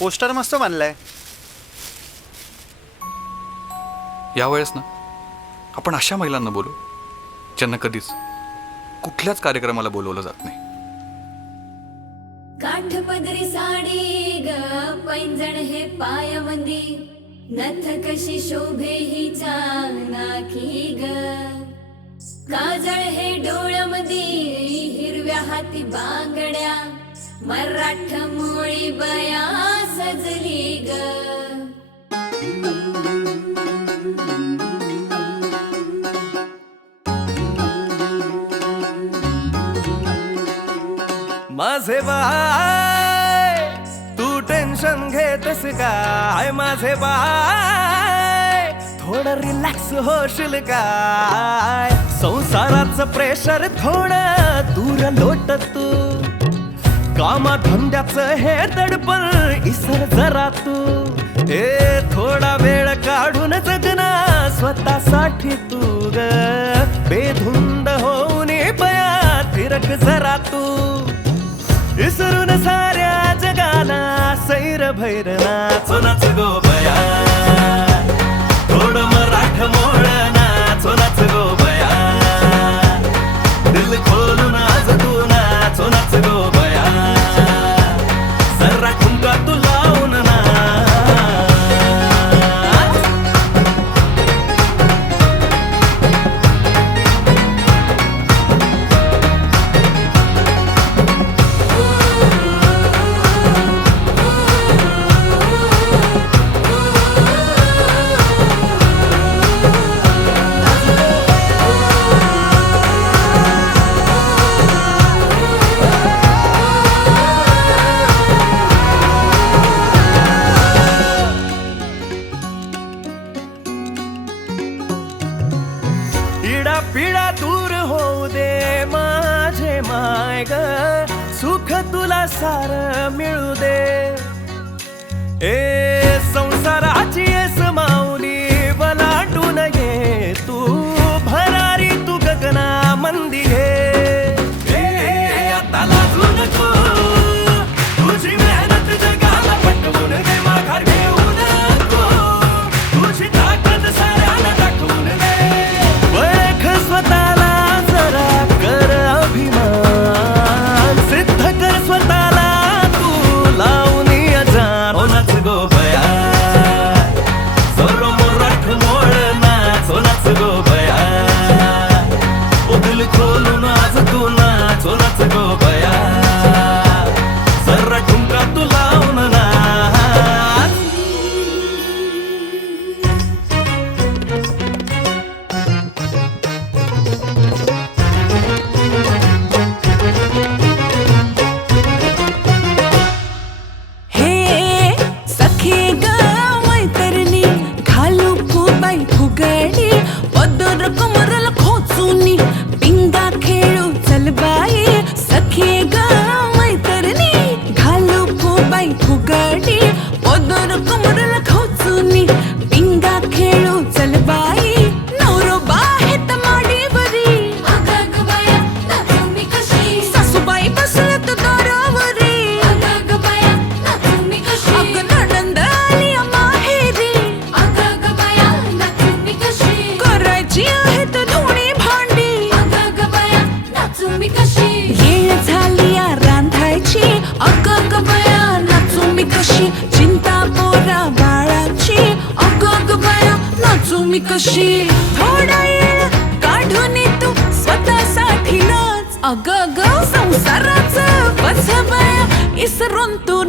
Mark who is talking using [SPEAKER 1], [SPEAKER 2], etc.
[SPEAKER 1] Poster मस्त बांधलाय
[SPEAKER 2] यावेळेस ना आपण अशा महिलांना बोलू ज्यांना कधीच कुठल्याच कार्यक्रमाला बोलवलं जात नाही.
[SPEAKER 3] काठपदरी साडी ग पैंजण हे पायामंदी. नथ कशी शोभे हिच्या नाकी ग. काजळ हे डोळ्यामंदी हिरव्या हाती बांगड्या. बया सजली ग.
[SPEAKER 4] माझे बाय तू टेन्शन घेतस काय? माझे बाय थोडं रिलॅक्स होशील काय? संसाराचं प्रेशर थोडं दूर लोट तू कामा धंद्याच हे दडपण इसर जरा तू. ए थोडा वेळ काढून जगना स्वतःसाठी तू ग. बेधुंद होऊन बया फिरक जरा तू. विसरून साऱ्या जगाला सैर भैर नाच नाच गो पिढा दूर होऊ दे माझे माय ग सुख तुला सार मिळू दे. ए संसाराची येस माऊली
[SPEAKER 3] मी कशी?
[SPEAKER 5] थोडा येळ काढून ये तू स्वतःसाठी नाच. अग ग संसाराच बस बया इसरून तू